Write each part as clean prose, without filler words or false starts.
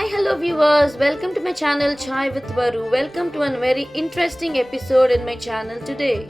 Hi, hello viewers. Welcome to my channel Chai with Varu. Welcome to a very interesting episode in my channel today.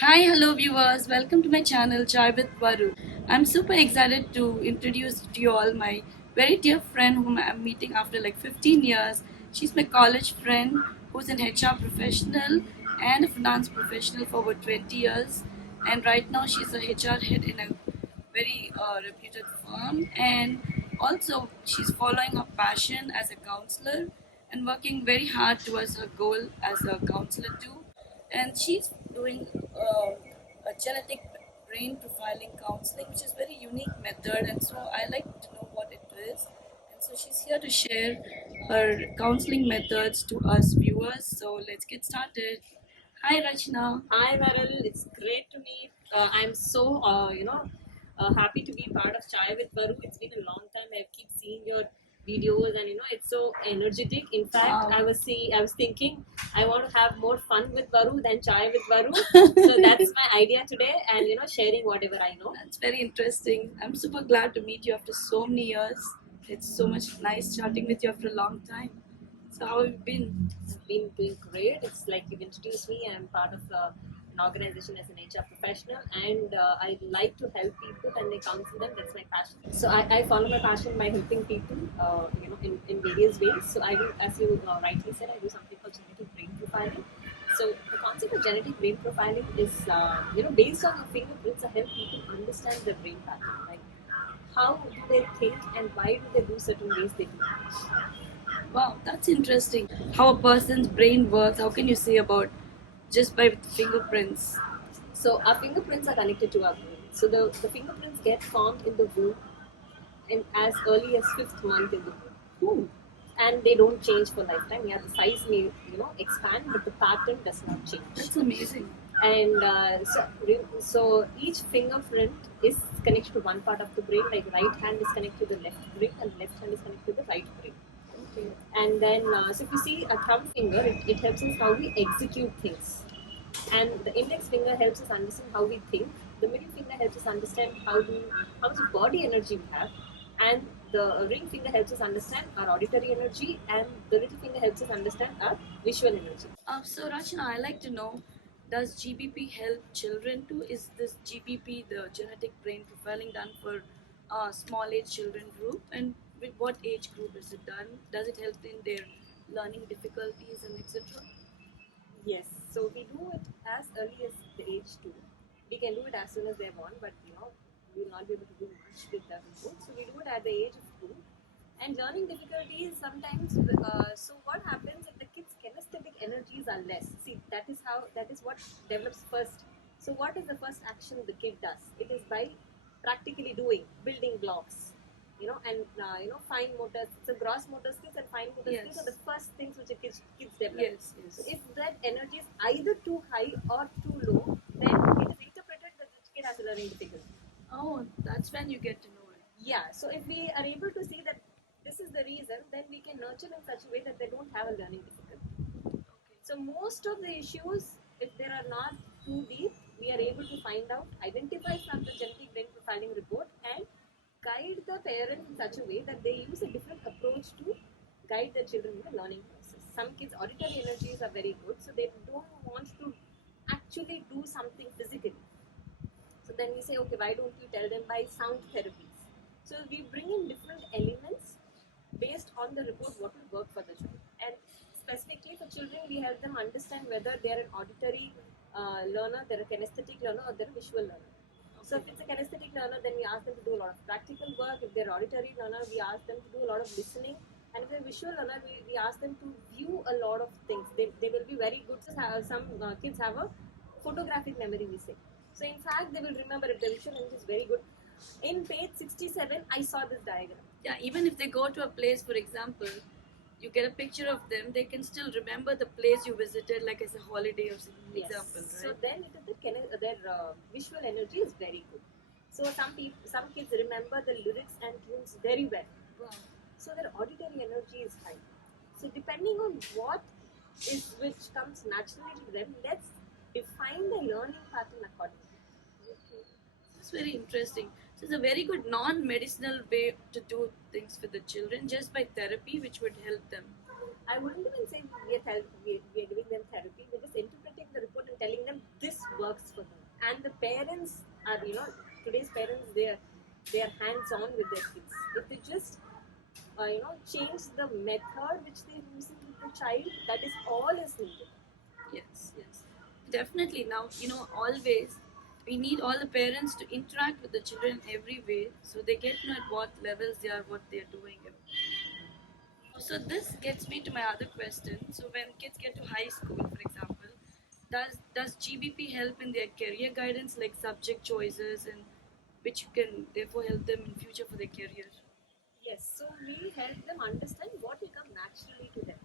Hi, hello viewers. Welcome to my channel Chai with Varu. I'm super excited to introduce to you all my very dear friend whom I'm meeting after like 15 years. She's my college friend who's an HR professional and a finance professional for over 20 years. And right now she's a HR head in a very reputed firm, and also she's following her passion as a counselor and working very hard towards her goal as a counselor too. And she's doing a genetic brain profiling counseling, which is very unique method, and so I like to know what it is. And so she's here to share her counseling methods to us viewers. So let's get started. Hi Rachna. Hi, Meryl. It's great to meet. I'm so happy to be part of Chai with Varu. It's been a long time. I keep seeing your videos, and it's so energetic. In fact, Wow. I was thinking I want to have more fun with Varu than Chai with Varu. So that's my idea today, and sharing whatever I know. That's very interesting. I'm super glad to meet you after so many years. It's so much nice chatting with you after a long time. So how have you been? I've been doing great. It's like you've introduced me. I'm part of an organization as an HR professional, and I like to help people and I counsel them. That's my passion. So I follow my passion by helping people, in various ways. So I do, as you rightly said, I do something called genetic brain profiling. So the concept of genetic brain profiling is, based on the fingerprints, I help people understand their brain pattern. Like how do they think and why do they do certain ways they do. Wow, that's interesting. How a person's brain works. How can you say about just by fingerprints? So our fingerprints are connected to our brain. So the fingerprints get formed in the womb and as early as fifth month in the womb. And they don't change for lifetime. Yeah, the size may expand, but the pattern does not change. That's amazing. And so each fingerprint is connected to one part of the brain. Like right hand is connected to the left brain, and left hand is connected to the right brain. Okay. And then, so if you see a thumb finger, it helps us how we execute things. And the index finger helps us understand how we think. The middle finger helps us understand how much body energy we have, and the ring finger helps us understand our auditory energy, and the little finger helps us understand our visual energy. So Rachna, I like to know, does GBP help children too? Is this GBP, the genetic brain profiling, done for small age children group? And with what age group is it done? Does it help in their learning difficulties and etc.? Yes, so we do it as early as the age 2. We can do it as soon as they're born, but we will not be able to do much with that input. So we do it at the age of 2. And learning difficulties sometimes. So what happens if the kids' kinesthetic energies are less? See, that is what develops first. So what is the first action the kid does? It is by practically doing building blocks, and fine motor. So gross motor skills and fine motor skills are the first things which a kids develop. Yes, So yes. if that energy is either too high or too low, then it is interpreted that the kid has a learning difficulty. Oh, that's when you get to know it. Yeah, so if we are able to see that this is the reason, then we can nurture in such a way that they don't have a learning difficulty. Okay. So most of the issues, if they are not too deep, we are able to find out, identify from the genetic brain profiling report, and guide the parent in such a way that they use a different approach to guide their children in the learning process. Some kids' auditory energies are very good, so they don't want to actually do something physically. So then we say, okay, why don't you tell them by sound therapies? So we bring in different elements based on the report what will work for the child. And specifically for children, we help them understand whether they are an auditory learner, they're a kinesthetic learner, or they're a visual learner. So if it's a kinesthetic learner, then we ask them to do a lot of practical work. If they're auditory learner, we ask them to do a lot of listening. And if they're visual learner, we ask them to view a lot of things. They will be very good. Some kids have a photographic memory, we say. So in fact, they will remember if the visual memory is very good. In page 67, I saw this diagram. Yeah, even if they go to a place, for example, you get a picture of them, they can still remember the place you visited, like as a holiday or some example, right? So then it is their visual energy is very good. So some kids remember the lyrics and tunes very well. Wow. So their auditory energy is high. So depending on what is which comes naturally to them, let's define the learning pattern accordingly. Okay. That's very interesting. So So it's a very good non-medicinal way to do things for the children, just by therapy, which would help them. I wouldn't even say we are giving them therapy. We're just interpreting the report and telling them this works for them. And the parents are, today's parents, they are hands on with their kids. If they just change the method which they're using with the child, that is all is needed. Yes, yes. Definitely. Now, always we need all the parents to interact with the children every way so they get to know at what levels they are, what they are doing. So this gets me to my other question. So when kids get to high school, for example, does GBP help in their career guidance, like subject choices, and which can therefore help them in future for their career? Yes, so we help them understand what will come naturally to them.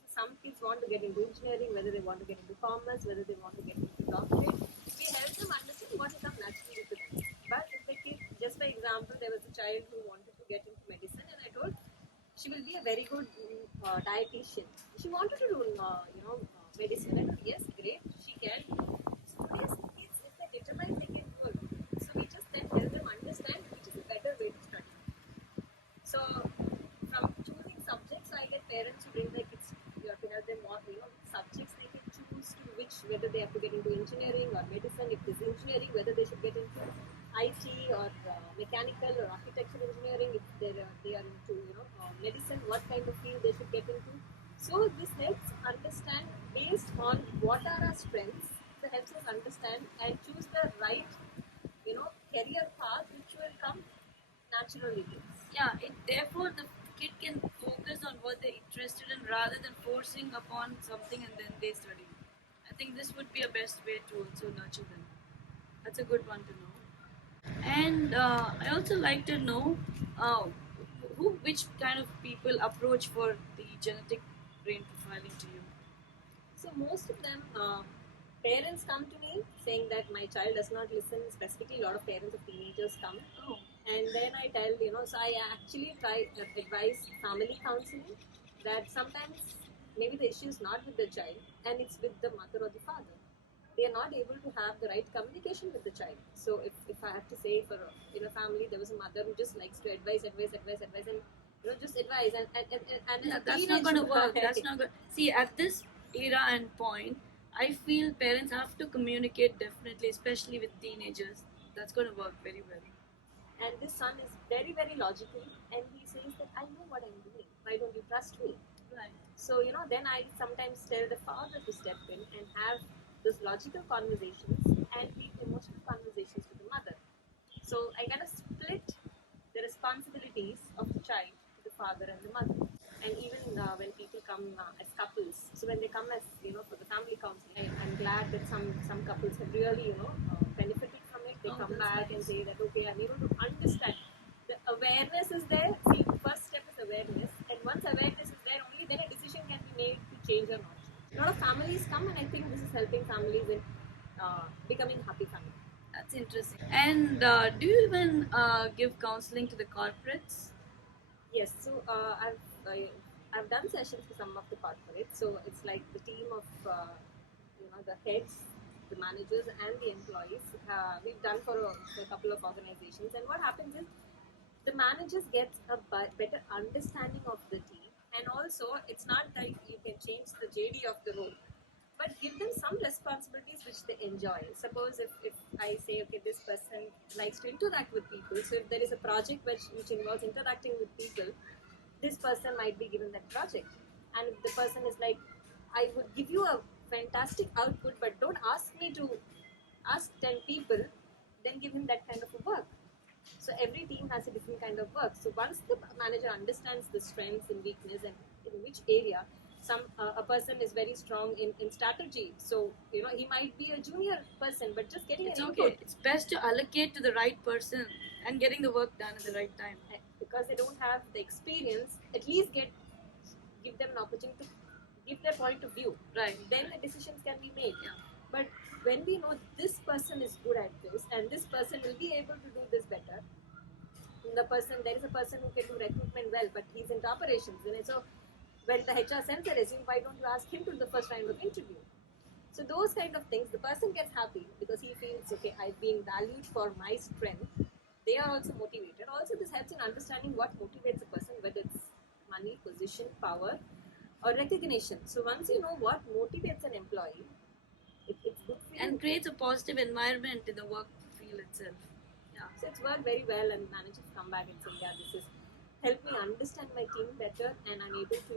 So some kids want to get into engineering, whether they want to get into commerce, whether they want to get into doctorate. We help them understand what will come naturally to them. But if the kid, just by example, there was a child who wanted to get into medicine, and I told she will be a very good dietitian. She wanted to do, medicine. I told, yes, great, she can. So today's kids, if they determine, they can do it. So we just then help them understand which is a better way to study. So from choosing subjects, I get parents who bring their kids to help them what subjects they can choose, to which whether they have to get into engineering or medicine. If there's engineering, whether they should get into IT or mechanical or architectural engineering. If they are into medicine, what kind of field they should get into. So this helps understand based on what are our strengths. It helps us understand and choose the right career path which will come naturally to us. Yeah, therefore the kid can focus on what they're interested in rather than forcing upon something and then they study. I think this would be a best way to also nurture them. That's a good one to know. And I also like to know uh, which kind of people approach for the genetic brain profiling to you. So most of them, parents come to me saying that my child does not listen. Specifically, a lot of parents of teenagers come, Oh, and then I tell so I actually try advise family counseling that sometimes maybe the issue is not with the child and it's with the mother or the father. They are not able to have the right communication with the child. So if I have to say, for in a family there was a mother who just likes to advise, and just advise, and yeah, as a that's not teenage going to work. That's not good. See, at this era and point, I feel parents have to communicate definitely, especially with teenagers. That's going to work very well. and this son is very, very logical, and he says that I know what I'm doing. Why don't you trust me? Right. So, then I sometimes tell the father to step in and have those logical conversations and leave emotional conversations with the mother. So I kind of split the responsibilities of the child to the father and the mother. And even when people come as couples, so when they come as for the family counseling, I'm glad that some couples have really benefited from it. They come back and say that okay, I'm able to understand. The awareness is there. See, first step is awareness, and once awareness is there, only then a decision can be made to change or not. A lot of families come, and I think this is helping families in becoming happy families. That's interesting. And do you even give counseling to the corporates? Yes, so I've done sessions for some of the corporates. So it's like the team of the heads, the managers, and the employees. We've done for a couple of organizations, and what happens is the managers get a better understanding of the team, and also it's not that you can change the JD of the role, but give them some responsibilities which they enjoy. Suppose if I say, okay, this person likes to interact with people, so if there is a project which involves interacting with people, this person might be given that project. And if the person is like, I would give you a fantastic output, but don't ask me to ask 10 people, then give him that kind of a work. So every team has a different kind of work. So once the manager understands the strengths and weakness and in which area, a person is very strong in strategy. So he might be a junior person, but just getting It's an okay. input. It's best to allocate to the right person and getting the work done at the right time. Because they don't have the experience, at least give them an opportunity to give their point of view. Right. Then the decisions can be made. Yeah. But when we know this person is good at this and this person will be able to do this better, there is a person who can do recruitment well, but he's into operations. And so when the HR sends a resume, why don't you ask him to do the first round of interview? So those kind of things, the person gets happy because he feels, okay, I've been valued for my strength, they are also motivated. Also, this helps in understanding what motivates a person, whether it's money, position, power, or recognition. So once you know what motivates an employee, it's good for you. And creates a positive environment in the work field itself. Yeah. So it's worked very well, and managers come back and say, yeah, this is help me understand my team better, and I'm able to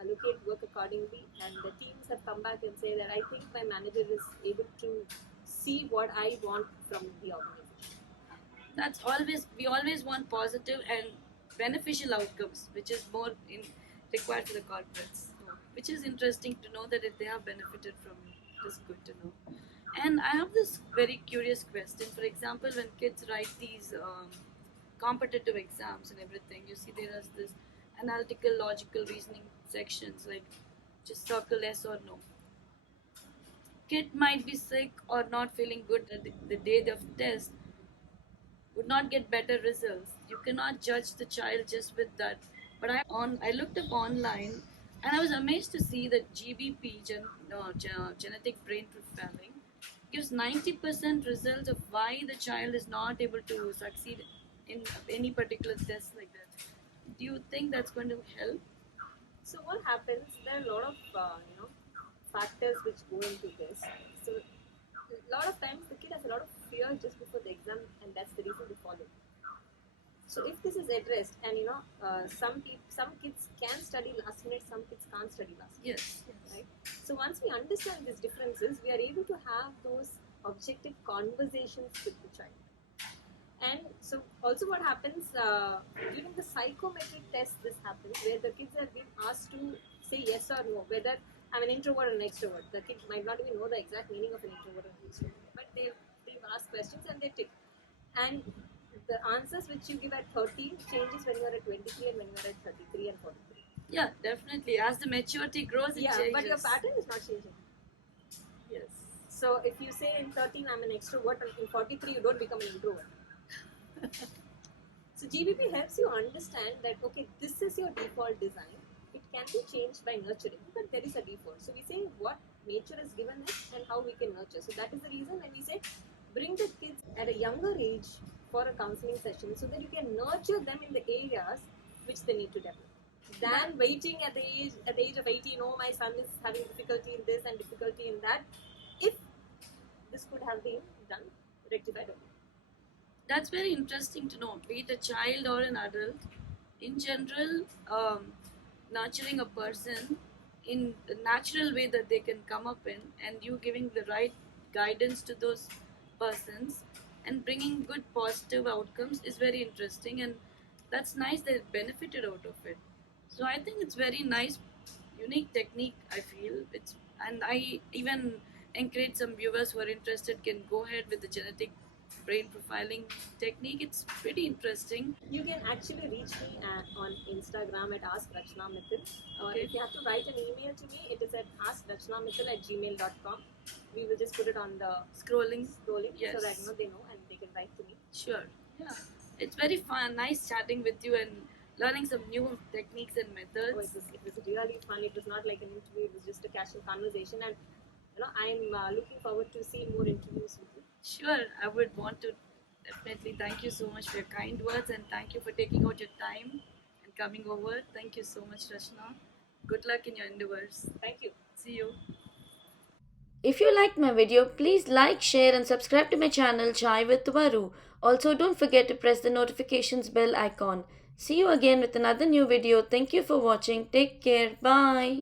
allocate work accordingly. And the teams have come back and say that I think my manager is able to see what I want from the organization. That's always, we always want positive and beneficial outcomes, which is more required for the corporates. So, which is interesting to know that if they have benefited from it, it is good to know. And I have this very curious question. For example, when kids write these competitive exams and everything, you see there is this analytical, logical reasoning sections like just circle yes or no. Kid might be sick or not feeling good at the day of test, would not get better results. You cannot judge the child just with that. But I looked up online, and I was amazed to see that GBP, genetic brain profiling, gives 90% results of why the child is not able to succeed in any particular test like that. Do you think that's going to help? So what happens? There are a lot of factors which go into this. So a lot of times the kid has a lot of fear just before the exam, and that's the reason they follow. So if this is addressed, and some kids can study last minute, some kids can't study last minute. Yes. Right. So once we understand these differences, we are able to have those objective conversations with the child. And so also what happens during the psychometric test, this happens where the kids have been asked to say yes or no, whether I'm an introvert or an extrovert. The kid might not even know the exact meaning of an introvert or an extrovert, but they've asked questions and they tick. And the answers which you give at 30 changes when you are at 23 and when you are at 33 and 43. Yeah, definitely. As the maturity grows, it changes. But your pattern is not changing. Yes. So if you say in 13 I'm an extrovert, and in 43 you don't become an introvert. So GBP helps you understand that okay, this is your default design. It can be changed by nurturing, but there is a default. So we say what nature has given us and how we can nurture. So that is the reason when we say bring the kids at a younger age for a counseling session, so that you can nurture them in the areas which they need to develop. Than waiting at the age of 18, oh my son is having difficulty in this and difficulty in that. If this could have been done, rectified early. That's very interesting to know, be it a child or an adult. In general, nurturing a person in the natural way that they can come up in, and you giving the right guidance to those persons and bringing good positive outcomes is very interesting, and that's nice that it benefited out of it. So I think it's very nice, unique technique. I feel it's, and I even encourage some viewers who are interested can go ahead with the genetic brain profiling technique. It's pretty interesting. You can actually reach me on Instagram at Ask.Rachana Mittal. Okay. If you have to write an email to me, it is at askrachanamittal@gmail.com. We will just put it on the Scrolling. Yes. So that they know and they can write to me. Sure. Yeah. It's very fun, nice chatting with you and learning some new techniques and methods. Oh, it was really fun. It was not like an interview, it was just a casual conversation, and I'm looking forward to see more interviews with you. Sure, I would want to definitely thank you so much for your kind words, and thank you for taking out your time and coming over. Thank you so much, Rachana. Good luck in your endeavors. Thank you. See you. If you liked my video, please like, share and subscribe to my channel Chai with Varu. Also, don't forget to press the notifications bell icon. See you again with another new video. Thank you for watching. Take care. Bye.